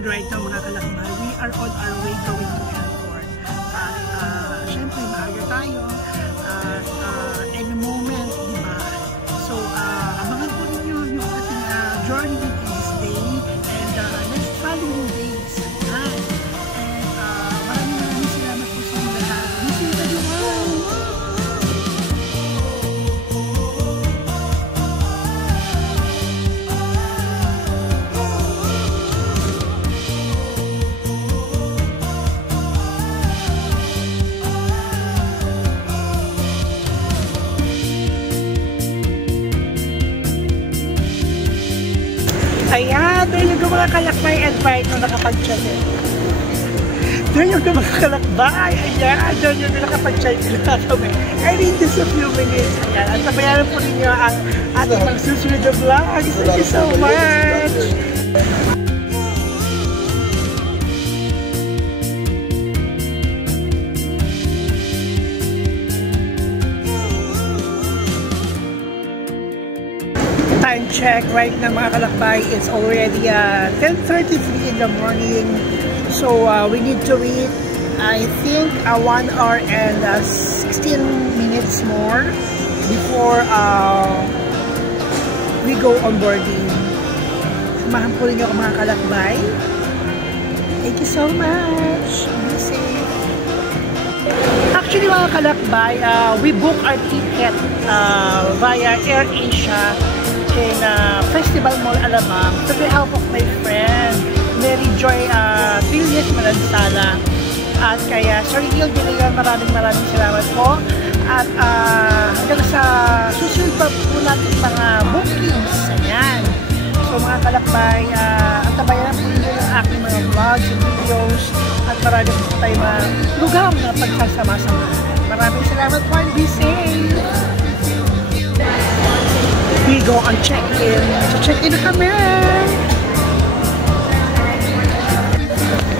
And right now mga kalakbay, we are on our way going to airport. Syempre maaga tayo. Any moment, di ba? So, abangan po ninyo yung ating journey this day and next following days. And maraming salamat po sa mga lahat. This is everyone! Ayan, there you go mga kalakbay and right nung nakapag-check in. There you go mga kalakbay. Ayan, there you go nakapag-check in na kami. I need this a few minutes. Ayan, at sabayaran po ninyo ang ating mga susunod na vlog. Thank you so much. Time check right now mga kalakbay, it's already 10:33 in the morning, so we need to wait I think 1 hour and 16 minutes more before we go on boarding. Samahan po rin ako mga kalakbay. Thank you so much. Be safe. Actually mga kalakbay, we book our ticket via AirAsia in Festival Mall Alamang to the help of my friend Mary Joy Villas Malansala at kaya Sir Gil Dinayon, maraming salamat po at hanggang sa susunod pa po natin mga bookings. Ayan, so mga kalakbay, antabayan po ninyo yung aking mga vlogs and videos at marami po tayo mga lugar na pagsasama-sama. Maraming salamat po and be safe. We go on check-in. So check-in na kami.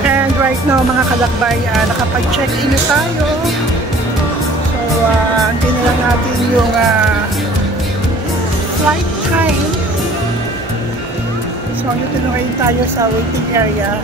And right now mga kalakbay, nakapag-check-in na tayo. So antin na lang natin yung flight time. So dito na ngayon tayo sa waiting area.